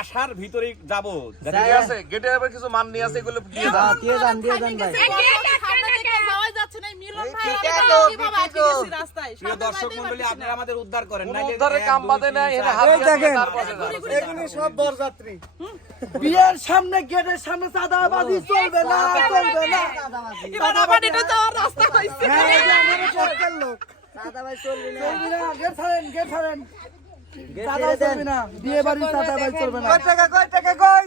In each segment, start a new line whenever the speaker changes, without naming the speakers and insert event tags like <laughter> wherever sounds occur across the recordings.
আশার ভিতরে যাব।
ঠিক আছে? গেটে আবার কিছু মান নিয়ে আছে এগুলো দিয়ে দাও।
দিয়ে যান দিয়ে যান বিয়ের সামনে গেটের সামনে চাঁদাবাজি চলবে না চলবে না। এই যে আমাদের পক্ষের লোক। চলবে না। গেট ছাড়েন গেট ছাড়েন। চাঁদা চলবে না বিয়ে বাড়ি চাঁদাবাজি চলবে না। কয় টাকা কয় টাকা কয়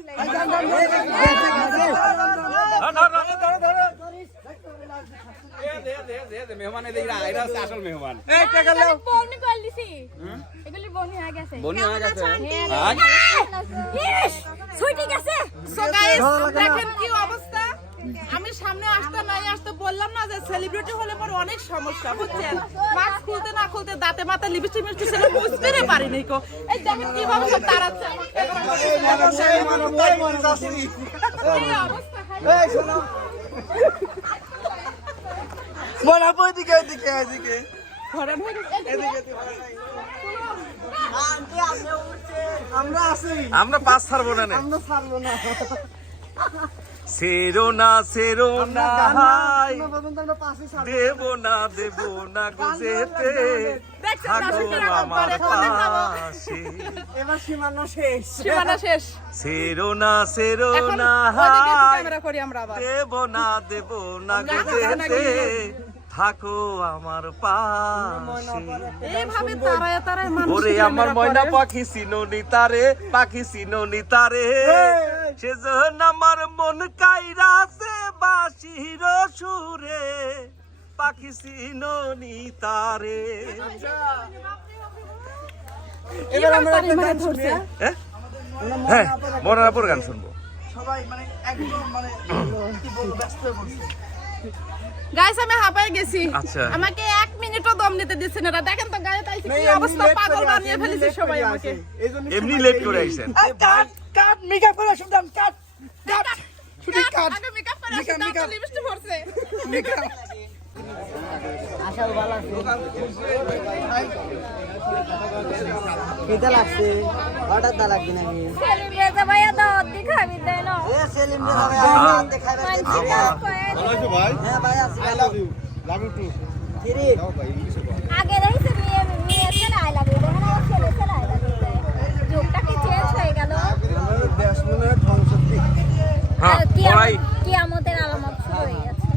এ, দে, দে, দে, দে, মেহমান এদিকে রা, এরা হচ্ছে আসল মেহমান।
এই টাকা লাও
বনি করে দিছি। এগুলি বনি হয়ে গেছে।
বনি হয়ে গেছে?
হ্যাঁ, ইস, ছুটি গেছে।
So guys, দেখেন কি অবস্থা। আমি সামনে আসতে নাই আসতে বললাম না যে সেলিব্রিটি হলে পর অনেক সমস্যা বুঝছেন? মাস্ক খুলতে না খুলতে দাঁতে মাথা লিপস্টিক মিষ্টি ছেলে বুঝতে পারিনি কো এই দেখেন কীভাবে সব দাঁড়াচ্ছে এই অবস্থা
এই শোনো মনে পড়ে দিকে এদিকে এদিকে আমরা আছি।
আমরা পাঁচ ছাড়বো না।
আমরা ছাড়বো না।
সেরো না সেরো না হাই দেব না দেব না গুজেতে
যেতে।
থাকো আমার
করে
পাশে।
এবার সীমানা শেষ।
সীমানা শেষ।
সেরো না সেরো না হাই। দেব না দেব না
গো
গুজেতে থাকো আমার পাশে।
এইভাবে তারায় তারায় মানুষ
ওরে আমার ময়না পাখি সিনোনি তারে পাখি সিনোনি তারে। সেজন্য আমার মন কাইরাছে বাসির সুরে পাখি সিনোনি তারে।
এবার আমরা একটা গান শুনি হ্যাঁ?
হ্যাঁ? হ্যাঁ গান শুনব।
সবাই মানে একদম মানে কি বলব ব্যস্ত হয়ে পড়ছে।
গাইস আমি হাঁপায় গেছি।
আচ্ছা।
আমাকে এক মিনিটও দম নিতে দিচ্ছে না। দেখেন তো গায়ে তাইছে কি অবস্থা পাগল বানিয়ে ফেলেছে সবাই আমাকে।
এমনি লেট করে আইছেন
কাট কাট মেকআপ করে শুনতাম কাট কাট। শুধু কাট।
আগে মেকআপ করে লিপস্টিক ভরছে
মেকআপ
খিদে লাগছে। হঠাৎ দা লাগবে নাকি?
সেলিব্রেট ভাইয়া তো অর্ধেক তাই না?
এ সেলিম রে হবে আমি দেখাবে
মানছি না কয়ে
হ্যাঁ ভাই আসি I love you love you two three
আগে রয়েছে মেয়ে মেয়ে ছেলে আই লাভ ইউ দেখেন আমার ছেলে ছেলে আই লাভ ইউ যুগটা কি চেঞ্জ হয়ে গেল?
দেশ মনে ধ্বংস
হ্যাঁ
কিয়ামতের আলামত শুরু হয়ে গেছে।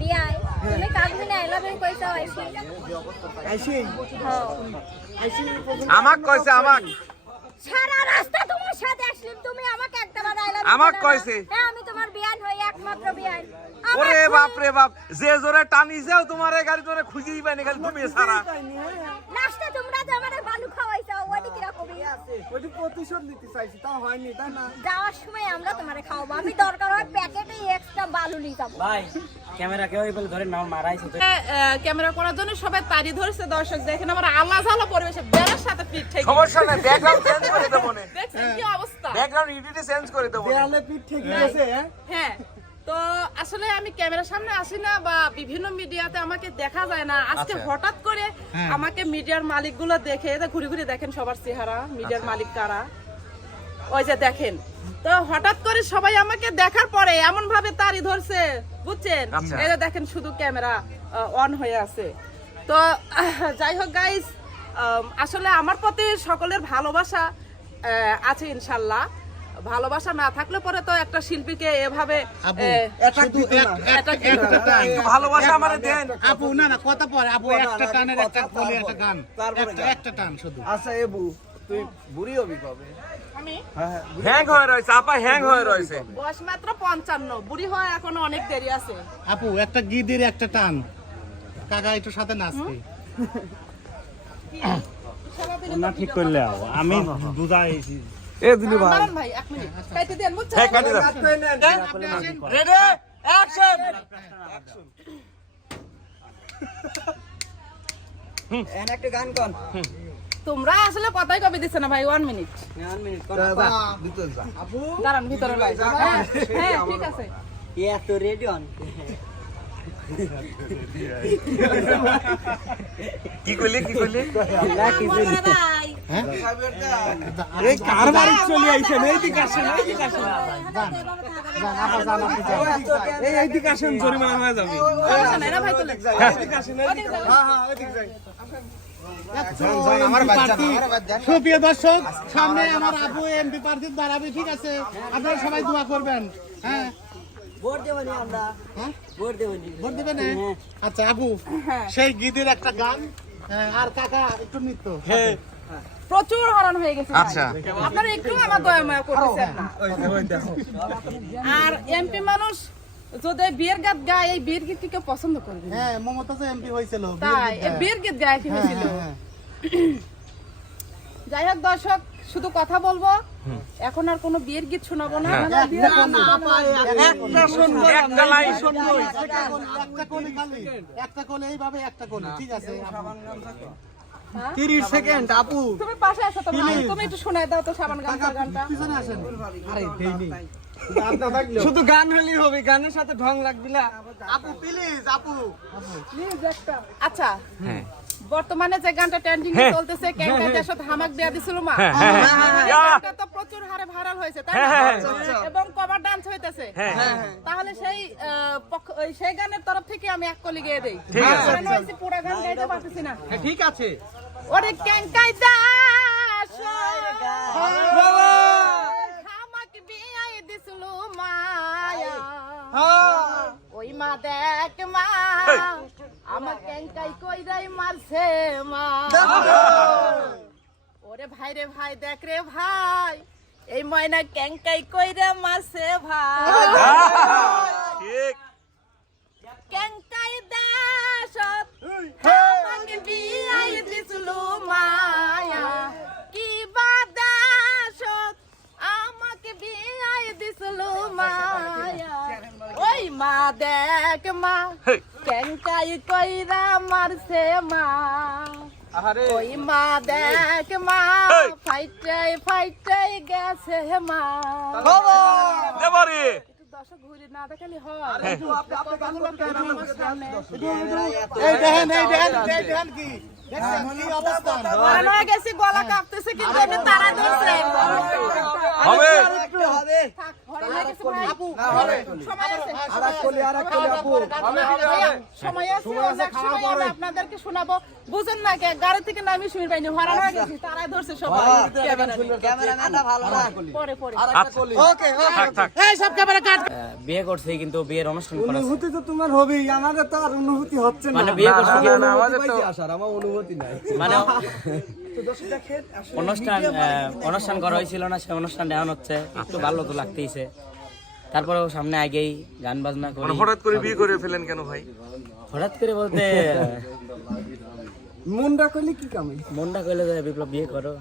বিয়াই। তুমি কাকমিনে আই লাভ ইউ কইছো আইছি।
আইসি
হ্যাঁ।
আইসি
আমাক কইছে আমাক।
সারা রাস্তা তোমার সাথে আসলাম তুমি আমাকে একটাবার আই লাভ
কইছে?
হ্যাঁ আমি তোমার বিয়ান হই একমাত্র বিয়ান।
ওরে বাপ রে বাপ যে জোরে টানি যাও তোমার গাড়ি খুঁজেই পাইনি খালি তুমি সারা।
তোমরা যে আমাদের বালু খাওয়াইছো ওইটি
প্রতিশোধ নিতে চাইছি তা হয়নি তাই না?
যাওয়ার সময় আমরা তোমারে খাওয়াবো। আমি দরকার হয় প্যাকেটে এক্সট্রা বালু নিয়ে যাব।
ভাই ক্যামেরা কেউ বলে ধরে নাও মারাইছে
ক্যামেরা করার জন্য সবাই তারি ধরছে দর্শক দেখেন আমার আল্লাহ ঝালা পরিবেশে বেলার সাথে
সমস্যা নাই ব্যাকগ্রাউন্ড চেঞ্জ করে দেবো
দেখছেন কি অবস্থা?
ব্যাকগ্রাউন্ড চেঞ্জ করে দেবো।
দেয়ালে পিঠ ঠিক গেছে হ্যাঁ?
হ্যাঁ। তো আসলে আমি ক্যামেরার সামনে আসি না বা বিভিন্ন মিডিয়াতে আমাকে দেখা যায় না। আজকে
আচ্ছা।
হঠাৎ করে আমাকে মিডিয়ার মালিকগুলো দেখে ঘুরে ঘুরে দেখেন সবার চেহারা মিডিয়ার
আচ্ছা।
মালিক কারা? ওই যে দেখেন। তো হঠাৎ করে সবাই আমাকে দেখার পরে এমন ভাবে তারি ধরছে বুঝছেন?
আচ্ছা।
এই যে দেখেন শুধু ক্যামেরা অন হয়ে আছে। তো যাই হোক গাইস আসলে আমার প্রতি সকলের ভালোবাসা আছে ইনশাল্লাহ। ভালোবাসা না থাকলে পরে তো একটা শিল্পীকে এভাবে
ভালোবাসা আমারে দেন।
আপু না না কথা পরে। আপু একটা টানের একটা বলে একটা গান। একটা একটা টান শুধু।
আচ্ছা এবু তুই বুড়ি হবি কবে?
আমি?
হ্যাঁ
হ্যাং হয়ে রয়েছে আপা হ্যাং হয়ে রয়েছে।
বয়স মাত্র পঞ্চান্ন বুড়ি হয় এখনও অনেক দেরি আছে।
আপু একটা গিদির একটা টান। কাকা একটু সাথে নাচবে <coughs>
না ঠিক করলে আমি বুঝাইছি
এ দিলি ভাই।
ভাই এক মিনিট। কাইতে দেন বুঝছেন
হ্যাঁ কাটি দাও। রেডি অ্যাকশন
এন একটা গান কোন।
তোমরা আসলে কথাই কবে দিচ্ছে না ভাই ওয়ান মিনিট
ওয়ান মিনিট
যা
দাঁড়ান ভিতরে লয় হ্যাঁ ঠিক আছে।
এত রেডি অন
কি কইলি কি
কিছু
হ্যাঁ?
এই কার বাড়ি চলে আইছেন আসেন এই আসেন। জরিমানা হয়ে যাবে।
সুপ্রিয় দর্শক সামনে আমার আবু এমপি প্রার্থী দাঁড়াবে ঠিক আছে। আপনারা সবাই দোয়া করবেন হ্যাঁ?
ভোট দেবনি আমরা।
হ্যাঁ?
দেবেন
আচ্ছা আবু সেই গীতের একটা গান হ্যাঁ, আর কাকা একটু নৃত্য।
প্রচুর হরণ হয়ে গেছে
আচ্ছা।
আপনারা একটু আমার দয়া মায়া করতেছেন না। আর এমপি মানুষ যদি বিয়ের গাত গায় এই বিয়ের গীত কেউ পছন্দ করবে
হ্যাঁ মমতা যে এমপি হয়েছিল
তাই এই বিয়ের গীত গায় কি হয়েছিল?
হ্যাঁ,
যাই হোক দর্শক শুধু কথা বলব? এখন আর কোনো বিয়ের গীত শোনাবো না?
একটা শুনব
একটা লাইন
একটা কোলে- একটা কোলে খালি একটা কোলে এইভাবে একটা কোলে ঠিক আছে
তিরিশ সেকেন্ড আপু।
তুমি পাশে আছো তো ভাই, তুমি একটু শোনাই দাও তো সাবান গান গানটা।
পিছনে আসেন।
শুধু গান হলেই হবে গানের সাথে ঢং লাগবে না। আপু প্লিজ আপু।
আচ্ছা। বর্তমানে যে গানটা ট্রেন্ডিং এ চলতেছে কেনটা দেশত হামাক দেয়া দিছিল মা।
হ্যাঁ,
গানটা তো প্রচুর হারে ভাইরাল হয়েছে তাই না? এবং কভার ডান্স হইতেছে। তাহলে সেই আহ, ওই সেই গানের তরফ থেকে আমি এক কলি গিয়ে দেই।
ঠিক আছে।
যে পুরা গান গাইতে পারতেছি না?
ঠিক আছে।
ওরে কেঙ্কাই দাস ভাই রে ভাই দেখ রে ভাই এই ময়না কেঙ্কাই কইরা মারছে ভাই।
ঠিক।
কেঙ্কাই দাসত আমাকে বিয়াই দিছিল মায়া। কি বা দাসত আমাকে বিয়াই দিছিল মায়া। ওই মা দেখ মা
হেই।
কেঙ্কাই কইরা মারছে মা। ওই মা দেখ মা। ফাইটাই ফাইটাই গেছে মা।
দেবারি
এই দেখেন এই দেখেন এই দেখেন কি? দেখছেন কি অবস্থা?
হারানো গেছে গলা কাঁপতেছে কিন্তু এমনি তারা ধরছে।
হবে।
একটু হবে।
থাক, হরানো গেছে ভাই। হবে, সময় আছে।
আরেক কোলে আরেক কোলে আপু।
ভাইয়া, সময় আছে, অনেক সময় আমি আপনাদেরকে শোনাবো। বুঝেন না কে, গাড়ি থেকে নামিয়ে শুনে পাইনি, হরানো হয়ে গেছে, তারাই ধরছে সবাই। ক্যামেরা নিয়ে।
ক্যামেরাম্যানটা ভালো না।
পরে, পরে।
ওকে
থাক থাক।
এই সব ক্যামেরা কাট।
বিয়ে করছে কিন্তু বিয়ের অনুষ্ঠান
অনুভূতি তো তোমার হবেই। আমাদের তো আর অনুভূতি হচ্ছে না।
মানে বিয়ে করছে
না, না, আমাদের তো
আসার আমার অনুভূতি
মানে <laughs> অনুষ্ঠান অনুষ্ঠান করা হয়েছিল না সে অনুষ্ঠান এখন হচ্ছে একটু ভালো তো লাগতেইছে। তারপরেও সামনে আগেই গান বাজনা করি।
মানে হঠাৎ করে বিয়ে করে ফেলেন কেন ভাই?
হঠাৎ করে বলতে <laughs>
মনটা করলে কি কামে
মনটা কইলে যে বিপ্লব বিয়ে করো।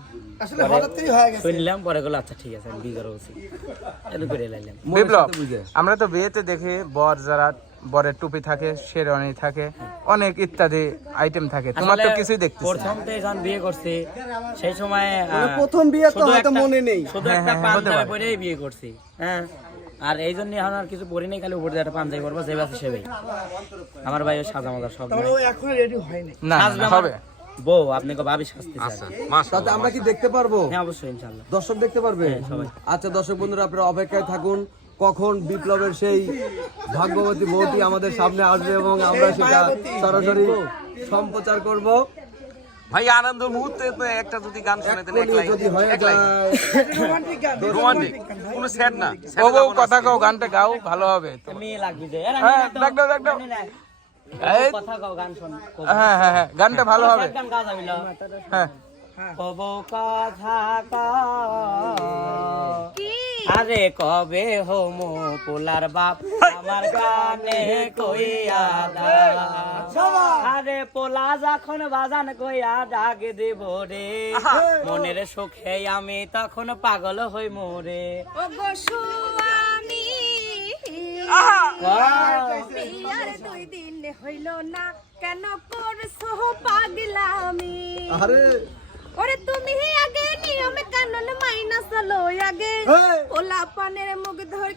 আসলে হঠাৎ হয়ে গেছে।
শুনলাম পরে গেলো আচ্ছা ঠিক আছে আমি বিয়ে করা করে লাইলাম।
বিপ্লব আমরা তো বিয়েতে দেখি বর যারা বরের টুপি থাকে শেরওয়ানি থাকে অনেক ইত্যাদি আইটেম থাকে। তোমার তো কিছুই দেখতেছি
প্রথম থেকে যখন বিয়ে করছি সেই সময় আহ,
প্রথম বিয়ে তো হয়তো মনে নেই।
শুধু
হ্যাঁ,
একটা
হ্যাঁ,
পাঞ্জাবি পরেই বিয়ে করছি হ্যাঁ? আর এই জন্য এখন আর কিছু পরি নেই খালি উপরে দিয়ে একটা পাঞ্জাবি পরবো যে আছে সেবেই। আমার ভাই সাজা মাজার সব
এখন রেডি হয়নি
না হবে।
বউ আপনি কো ভাবি শাস্তি
আচ্ছা মাশাআল্লাহ
আমরা কি দেখতে পারব?
হ্যাঁ অবশ্যই ইনশাল্লাহ
দর্শক দেখতে পারবে? আচ্ছা দর্শক বন্ধুরা আপনারা অপেক্ষায় থাকুন। কখন বিপ্লবের সেই ভাগ্যবতী বউটি আমাদের সামনে আসবে এবং আমরা সেটা সরাসরি সম্প্রচার করব।
ভাই আনন্দ মুহূর্তে তো একটা যদি গান লাইন
যদি হয়ে
রোমান্টিক কোনো স্যাড না।
ও কথা কও গানটা গাও ভালো হবে তো।
আমি যে।
হ্যাঁ, দেখ দাও, দেখ দাও।
আপনি নাই।
এই,
কথা কও গান শোন।
হ্যাঁ হ্যাঁ হ্যাঁ গানটা ভালো হবে।
গান গাওয়া যাবে
হ্যাঁ।
আরে কবে হোম পোলার বাপ আমার কানে কইয়া আরে পোলা যখন বাজান কইয়া ডাক দেব রে মনের সুখে আমি তখন পাগল হই মোরে
ওগো দুই দিন হইল না কেন করছ পাগলামি?
আরে
ওরে তুমি আগে নিয়ম কানুন মাইনা চলো আগে ওলা পানের মুখ ধরো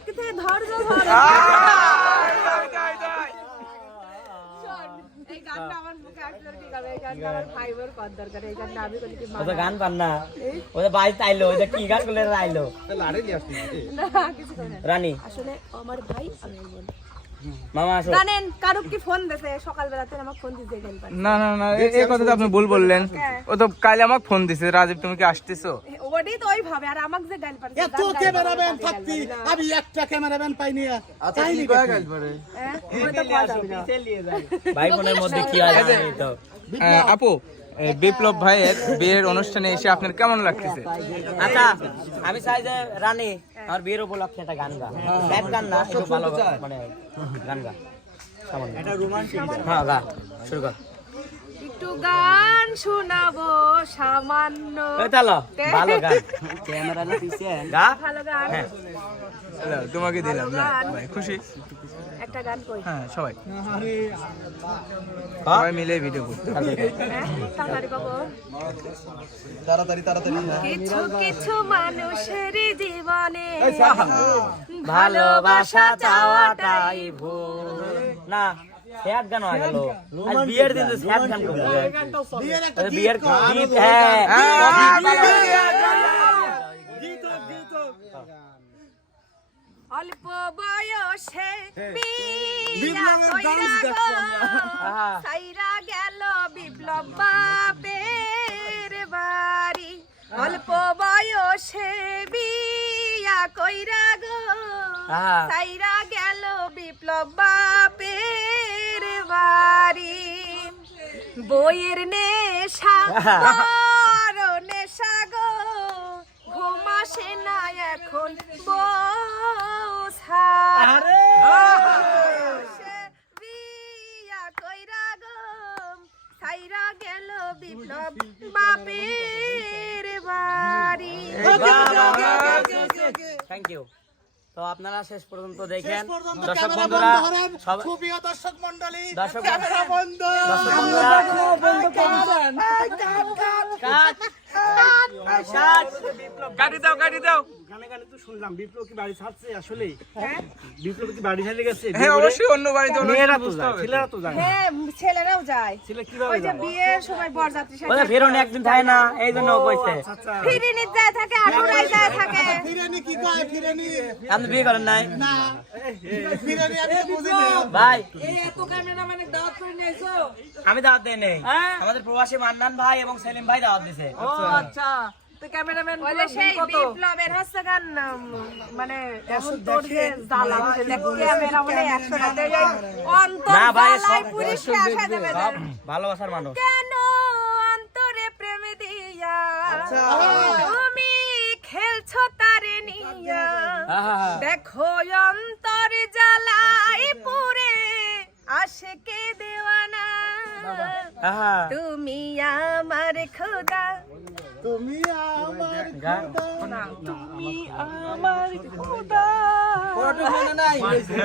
শোন, গান
গানটা আমার মুখে আসলে কি কি
ও তো পান না। ও তো বাড়িতে আইলো ওই কি গান করলে আইলো
না কিছু করে না।
রানী।
আসলে আমার ভাই আমি।
মামা আসো।
জানেন কারুক কি ফোন দিছে? সকালবেলাতে আমাকে ফোন দিতে গেল
না না না এই কথা তো আপনি ভুল বললেন। ও তো কাল আমাকে ফোন দিছে রাজীব তুমি কি আসতেছো?
ওটাই তো ওই ভাবে আর আমাকে যে গাল পারছে
এত ক্যামেরাম্যান থাকতি। আমি একটা ক্যামেরাম্যান পাইনি
আচ্ছা কি কয় কাজ পরে?
ভাই বোনের মধ্যে কি তো।
আপু বিপ্লব ভাইয়ের বিয়ের অনুষ্ঠানে এসে আপনার কেমন লাগতেছে?
আচ্ছা আমি চাই যে রানী আমার বিয়ের উপলক্ষে একটা গান গা। ব্যাড গান না একটু ভালো মানে গান গা। সামান্য। হ্যাঁ গা শুরু কর।
একটু গান শোনাবো সামান্য
ভালো গান। গা?
ভালো গান।
হ্যাঁ।
তোমাকে দিলাম না খুশি?
একটা গান কই
হ্যাঁ সবাই। সবাই মিলে ভিডিও করতে হবে।
হ্যাঁ তাড়াতাড়ি বাবু।
তাড়াতাড়ি তাড়াতাড়ি।
কিছু কিছু মানুষের জীবনে
ভালোবাসা চাওয়াটাই ভুল। না স্যাড গান হয়ে গেল। আজ বিয়ের দিন তো স্যাড গান করবে।
বিয়ের একটা
বিয়ের হ্যাঁ
অল্প বয়সে বিয়া কইরা গো। সাইরা গেল বিপ্লব বাপের বাড়ি। অল্প বয়সে বিয়া কইরা গো। সাইরা গেল বিপ্লব বাপের বাড়ি। বইয়ের নেশা বড় নেশা গো। ঘুম আসে না এখন। বসা বিয়া কইরা গো সাইরা গেল বিপ্লব বাপের বাড়ি।
থ্যাংক ইউ তো আপনারা শেষ পর্যন্ত দেখেন। দর্শক বন্ধুরা
বন্ধ
সব
দর্শক মণ্ডলী
দর্শক
ক্যামেরা বন্ধ।
দর্শক বন্ধুরা কাট কাট
কাটি দাও কাটি দাও
গানে গানে তো শুনলাম বিপ্লব কি বাড়ি ছাড়ছে আসলে বিপ্লব কি বাড়ি ছাড়লে গেছে?
হ্যাঁ অবশ্যই অন্য বাড়িতে
মেয়েরা তো যায় ছেলেরা তো যায় না।
হ্যাঁ ছেলেরাও যায়।
ছেলে কীভাবে
ওই যে বিয়ের সময় বরযাত্রী
ওদের ফেরোনি একদিন থাকে না এই জন্য ও কইছে।
ফিরিনি যায় থাকে আটুরাই যায় থাকে।
ফিরেনি কি কয় ফিরেনি?
বিয়ে করেন নাই?
না। ফিরেনি আমি তো বুঝিনি।
ভাই। আমি দাওয়াত দেই নেই। আমাদের প্রবাসী মান্নান ভাই এবং সেলিম ভাই দাওয়াত দিছে।
আচ্ছা। তো ক্যামেরাম্যান বলে সেই বিপ্লবের হচ্ছে গান মানে এখন তোর যে জ্বালা ক্যামেরা মানে একশো টাকা অন্তর
না ভাই, সব-
জ্বালায় পুলিশ শেষ হয়ে
ভালোবাসার মানুষ।
কেন অন্তরে প্রেম দিয়া? তুমি খেলছো তারে নিয়া। দেখো অন্তর জ্বালাই পুরে আশেকে দেওয়ানা।
আহা।
তুমি আমার খোদা।
তুমি আমার
গান
আমার খোদা।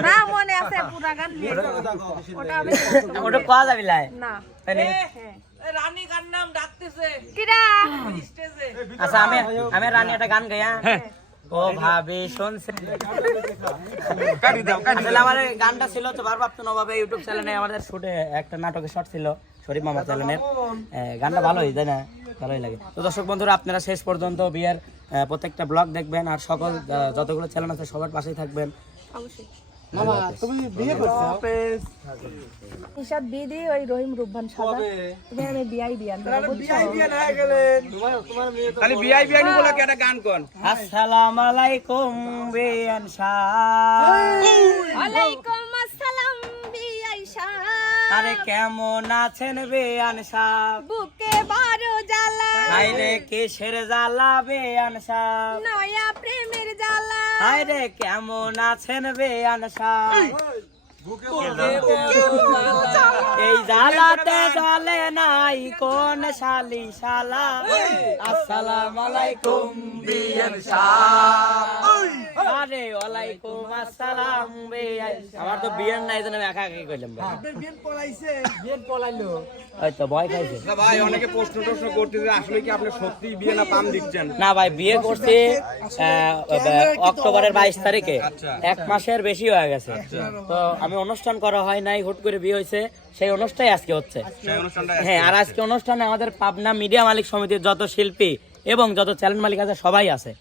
না মনে আছে পুরা গান ওটা আমি
ওটা পাওয়া যাবে লাই?
না।
তাই নি?
কিরা?
আচ্ছা আমি আমি রানী একটা গান গাই হ্যাঁ। ও ভাবি শুনছে
কাটি
আসলে আমার গানটা ছিল তো বারবার তো নবাবে ইউটিউব চ্যানেলে আমাদের শুটে একটা নাটকের শট ছিল শরীফ মামা চ্যানেলের গানটা ভালোই তাই না? ভালোই লাগে। তো দর্শক বন্ধুরা আপনারা শেষ পর্যন্ত বিয়ের প্রত্যেকটা ব্লগ দেখবেন আর সকল যতগুলো চ্যানেল আছে সবার পাশেই থাকবেন।
অবশ্যই।
মামা তুমি বিয়ে করছ?
নিশাদ বিদি ওই রহিম রুববান সাদা। এবার আমি বিয়াই বিয়ান
তাহলে বিআই বিআই বলে কি একটা গান কোন?
আসসালামু আলাইকুম বেয়ান শাহ।
ওয়ালাইকুম আসসালাম বিয়াই শাহ।
আরে কেমন আছেন বেয়ান শাহ?
বুকে বারো জ্বালা।
আইরে কিসের জ্বালা বেয়ান
নয়া প্রেমের জ্বালা।
আরে কেমন আছেন বেয়ান শাহ এই জ্বলে নাই কোন শালি শালা। আসসালাম আলাইকুম বিয়ান আরে ওয়ালাইকুম আসসালাম বেআই আমার তো বিয়ের নাই জানেন একা একাই কইলাম ভাই।
পলাইছে।
ওই তো ভয় খাইছে।
না ভাই অনেকে প্রশ্ন টশ্ন করতেছে আসলে কি আপনি সত্যি বিয়ে না পাম দিচ্ছেন?
না ভাই বিয়ে করছি অক্টোবরের বাইশ তারিখে। এক মাসের বেশি হয়ে গেছে। তো আমি অনুষ্ঠান করা হয় নাই হুট করে বিয়ে হয়েছে। সেই অনুষ্ঠানই আজকে হচ্ছে। হ্যাঁ আর আজকে অনুষ্ঠানে আমাদের পাবনা মিডিয়া মালিক সমিতির যত শিল্পী এবং যত চ্যানেল মালিক আছে সবাই আছে।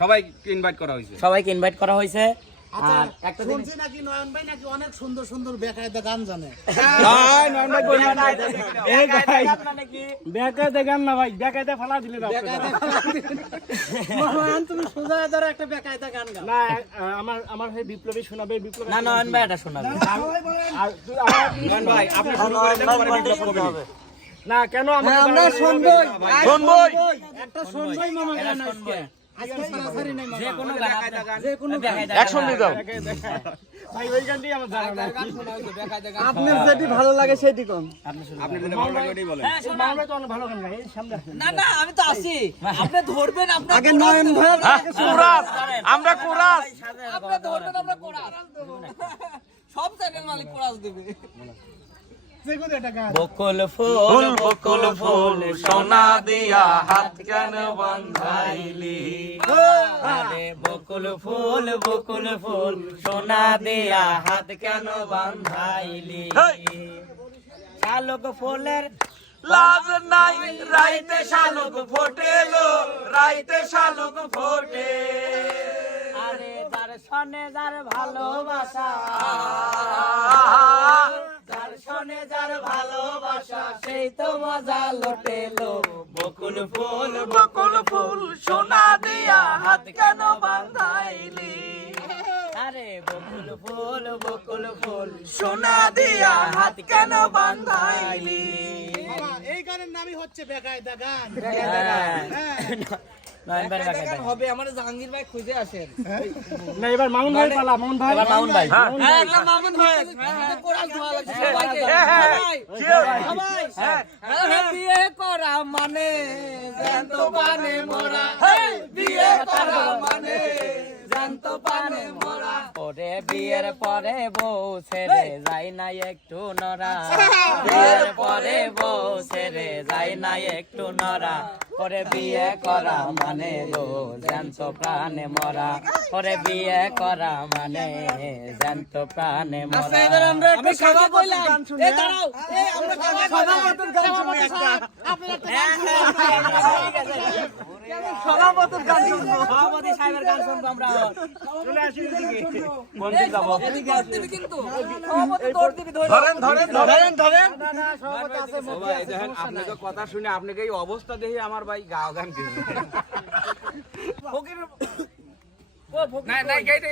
সবাই ইনভাইট করা হয়েছে।
সবাইকে ইনভাইট করা হয়েছে।
আচ্ছা
আর একটা জিনিস
শুনছি নাকি নয়ন ভাই নাকি অনেক সুন্দর সুন্দর বেকায়দা গান জানে?
এই ভাই বেকায়দা গান না ভাই বেকায়দা ফালা দিলে
তুমি সোজা ধরে একটা বেকায়দা গান গাও।
না আমার আমার হয়ে বিপ্লবী শোনাবে বিপ্লবী
না নয়ন ভাই এটা শোনাবে।
আর তুই আমার
নয়ন ভাই আপনি শুরু করে দেন পরে বিপ্লব কবে
না কেন
আমরা শুনবই।
শুনবই।
একটা শুনবই মামা গান আজকে।
যে কোনো আপনার-
যে কোনো
অ্যাকশন দিয়ে দাও
ভাই ওই গানটি আমার জানা নাই।
আপনার যেটি ভালো লাগে সেটি কোন?
আপনি যদি ভালো লাগে ওটাই বলেন।
বাংলা তো অনেক ভালো গান গায় এই সামনে আসেন।
আগে নয়ন ভাই
হ্যাঁ, কুরাস আমরা কুরাস।
যে কোনো একটা গান
বকুল
ফুল বকুল ফুল সোনা দিয়া হাত কেন বান্ধাইলি
আরে বকুল ফুল বকুল ফুল সোনা দিয়া হাত কেন বান্ধাইলি! শালক ফুলের
লাজ নাই রাইতে শালুক ফোটেলো রাইতে শালুক ফোটে।
আরে যার সনে যার ভালোবাসা। সনে যার ভালোবাসা সেই তো মজা লোটেলো বকুল ফুল
বকুল ফুল সোনা দিয়া হাত কেন বান্ধাইলি?
আরে বকুল ফুল বকুল ফুল
সোনা দিয়া হাত কেন বান্ধাইলি?
এই গানের নামই হচ্ছে বেকায়দা গান।
ভাই বাগাইতে।
হবে? আমার জাহাঙ্গীর ভাই খুঁজে আসেন।
না এবার মামুন ভাই পালা মামুন ভাই।
এবার মামুন ভাই।
হ্যাঁ
মামুন ভাই। কোরাল ধোয়া লাগছে সবাইকে।
হ্যাঁ, হ্যাঁ।
বিয়ে করা মানে জানত পানে মরা। বিয়ে করা মানে জ্যান্ত পানে মরা।
পরে বিয়ের পরে বউ ছেড়ে যাই না একটু নরা বিয়ের পরে বউ ছেড়ে যাই না একটু নরা পরে বিয়ে করা মানে জ্যান্ত প্রাণে মরা। পরে বিয়ে করা মানে জ্যান্ত প্রাণে মরা।
আমি সভা বললাম এ দাঁড়াও। এ আমরা সভাপতির গান শুনি একটা। সভাপতির গান শুনব।
সভাপতি সাহেবের গান শুনব আমরা।
চলে আসি
কোন দিকে যাব?
কিন্তু। সভাপতি দৌড় দিবি ধরে
ধরেন ধরেন ধরেন ধরেন
ভাই দেখেন আপনাকে কথা শুনে আপনাকে এই অবস্থা দেখে আমার ভাই গাও গান কিনবে না না গাইতে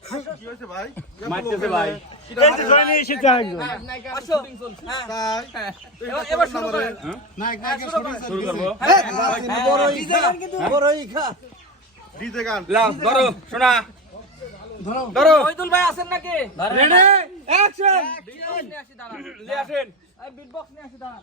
এই লাইক আচ্ছা লাইক
তুলে নিয়ে আসেন
হ্যাঁ?
নন ভাই
মারতেছে ভাই।
এই যে জয়েন এসেছে একজন
আসো। হ্যাঁ। এবার- এবার শুরু করেন।
নায়ক নায়িকা শুরু
করব
ডিজে গান কিন্তু বড়ই খা।
লাও ধরো শোনা।
ওইদুল ভাই আছেন নাকি?
রেডি?
অ্যাকশন নিয়ে আসি দাঁড়ান।
আসেন।
এই বিট বক্স নিয়ে আসি দাঁড়ান।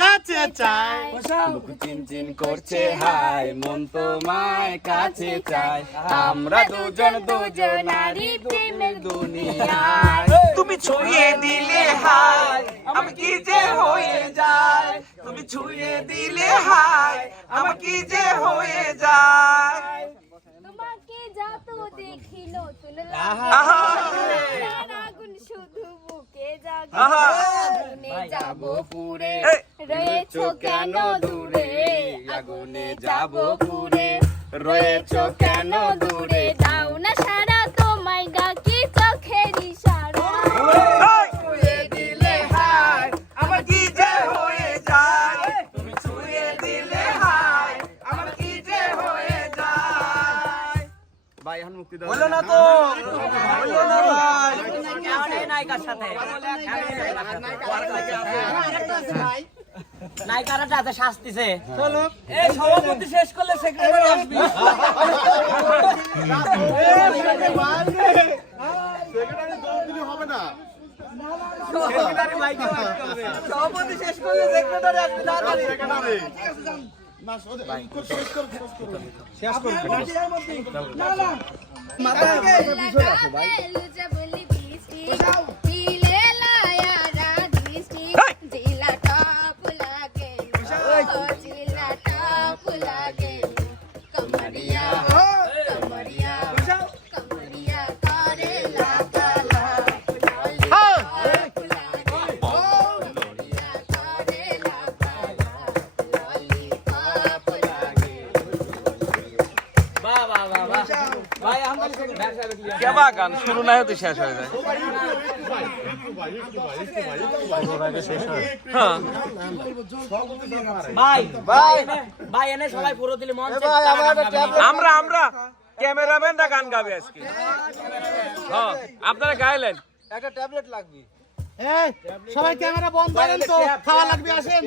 কাছে চাই।
চিনচিন করছে হাই মন তো মায় কাছে চায় আমরা দুজন
দুজনারি প্রেমের
দুনিয়ায়।
তুমি ছুঁয়ে দিলে হায় আমি কি যে হয়ে যায় তুমি ছুঁয়ে দিলে হায় আমার কি যে হয়ে যায়
তোমাকে যত দেখি নতুন
আহা।
লাগে আগুন শুধু বুকে জাগে
আহা।
আগুনে যাব পুরে
এই,
রয়েছো কেন দূরে? আগুনে যাব পুরে। রয়েছো কেন দূরে? দাও না সারা তোমায় ডাকি চোখের ইশারা।
ছুঁয়ে দিলে হায় আমার কি যে হয়ে যায়? তুমি ছুঁয়ে দিলে হায় আমার কি যে হয়ে যায়?
ভাই এখন মুক্তি দাও।
বলো না তো বলো না ভাই।
নায়িকার সাথে।
নায়িকারাটা এত শাস্তিছে। হ্যাঁ।
চলো।
এই সভাপতি শেষ করলে সেক্রেটারি আসবি।
সেক্রেটারি
দৌড় দিলে হবে না সভাপতি শেষ করলে সেক্রেটারি আসবে তাড়াতাড়ি। না শেষ কর শেষ। কর শেষ কর না
না। মাথা বিষয় রাখো ভাই
গান শুরু না হতে শেষ হয়ে যায়। হ্যাঁ।
ভাই ভাই ভাই এনে সবাই পুরো দিলে মন
আমরা আমরা ক্যামেরাম্যানরা গান গাবে আজকে। হ্যাঁ আপনারা গাইলেন?
একটা ট্যাবলেট লাগবে।
সবাই ক্যামেরা বন্ধ করেন তো খাওয়া লাগবে আসেন।